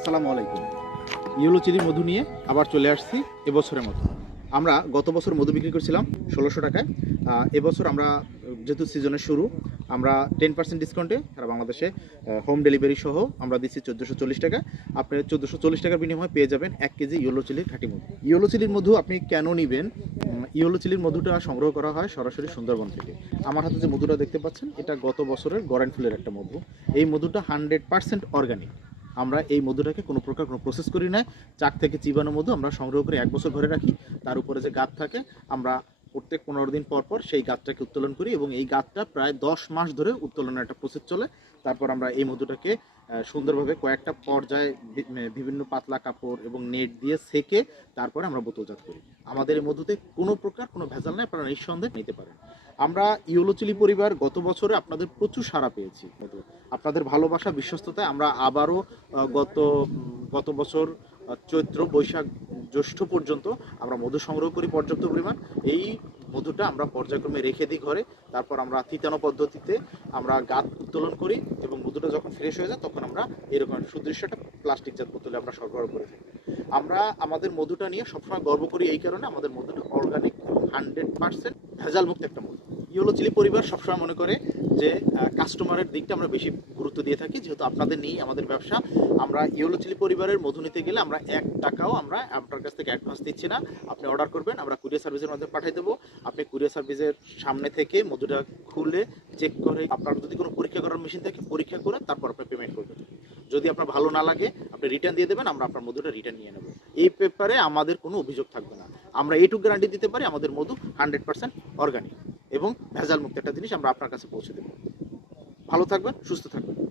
আসসালামু আলাইকুম। Yellow chilli মধু নিয়ে আবার চলে আসছি এবছরের মতো। আমরা গত বছর মধু বিক্রি করছিলাম ষোলোশো টাকায়। এবছর আমরা, যেহেতু সিজনের শুরু, আমরা টেন পার্সেন্ট ডিসকাউন্টে সারা বাংলাদেশে হোম ডেলিভারি সহ আমরা দিচ্ছি চোদ্দোশো চল্লিশ টাকা। আপনি চোদ্দোশো চল্লিশ টাকার বিনিময়ে পেয়ে যাবেন এক কেজি ইয়েলো চিলির খাঁটি মধু। ইয়েলো চিলির মধু আপনি কেন নেবেন? ইয়েলো চিলির মধুটা সংগ্রহ করা হয় সরাসরি সুন্দরবন থেকে। আমার হাতে যে মধুটা দেখতে পাচ্ছেন, এটা গত বছরের গরেন ফুলের একটা মধু। এই মধুটা হান্ড্রেড পার্সেন্ট অর্গানিক আমরা এই মধুটাকে কোনো প্রকার কোনো প্রসেস করি না চাক থেকে চিবানো মধু আমরা সংগ্রহ করে এক বছর ঘরে রাখি। তার উপরে যে গাছ থাকে, আমরা প্রত্যেক পনেরো দিন পর পর সেই গাছটাকে উত্তোলন করি এবং এই গাছটা প্রায় দশ মাস ধরে উত্তোলনের একটা প্রসেস চলে। তারপর আমরা এই মধুটাকে সুন্দরভাবে কয়েকটা পর্যায়ে বিভিন্ন পাতলা কাপড় এবং নেট দিয়ে সেকে তারপরে আমরা বোতলজাত করি। আমাদের এই মধুতে কোনো প্রকার কোনো ভেজাল নেই, আপনারা নিঃসন্দেহে নিতে পারেন। আমরা ইউলোচিলি পরিবার গত বছরে আপনাদের প্রচুর সাড়া পেয়েছি মধু। আপনাদের ভালোবাসা, বিশ্বস্ততায় আমরা আবারও গত গত বছর চৈত্র বৈশাখ জ্যৈষ্ঠ পর্যন্ত আমরা মধু সংগ্রহ করি পর্যাপ্ত পরিমাণ। এই মধুটা আমরা পর্যায়ক্রমে রেখে দিই ঘরে। তারপর আমরা থিতানো পদ্ধতিতে আমরা গাছ উত্তোলন করি এবং মধুটা যখন ফ্রেশ হয়ে যায় তখন আমরা এরকম সুদৃশ্য একটা প্লাস্টিকজাত বোতলে আমরা সরবরাহ করে থাকি। আমরা আমাদের মধুটা নিয়ে সবসময় গর্ব করি এই কারণে আমাদের মধুটা অর্গানিক হান্ড্রেড পার্সেন্ট ভেজাল মুক্ত একটা মধু। ইয়েলো চিলি পরিবার সবসময় মনে করে যে কাস্টমারের দিকটা আমরা বেশি গুরুত্ব দিয়ে থাকি। যেহেতু আপনাদের নিয়েই আমাদের ব্যবসা, আমরা ইয়েলো চিলি পরিবারের মধু নিতে গেলে আমরা এক টাকাও আমরা আপনার কাছ থেকে অ্যাডভান্স দিচ্ছি না। আপনি অর্ডার করবেন, আমরা কুরিয়ার সার্ভিসের মধ্যে পাঠিয়ে দেবো। আপনি কুরিয়ার সার্ভিসের সামনে থেকে মধুটা খুলে চেক করে, আপনার যদি কোনো পরীক্ষা করার মেশিন থাকে, পরীক্ষা করে তারপর আপনি পেমেন্ট করবেন। যদি আপনার ভালো না লাগে, আপনি রিটার্ন দিয়ে দেবেন, আমরা আপনার মধুটা রিটার্ন নিয়ে নেব। এই ব্যাপারে আমাদের কোনো অভিযোগ থাকবে না। আমরা এইটুকু গ্যারান্টি দিতে পারি, আমাদের মধু হান্ড্রেড পার্সেন্ট অর্গানিক এবং ভেজাল মুক্ত একটা জিনিস আমরা আপনার কাছে পৌঁছে দেব। ভালো থাকবেন সুস্থ থাকবেন।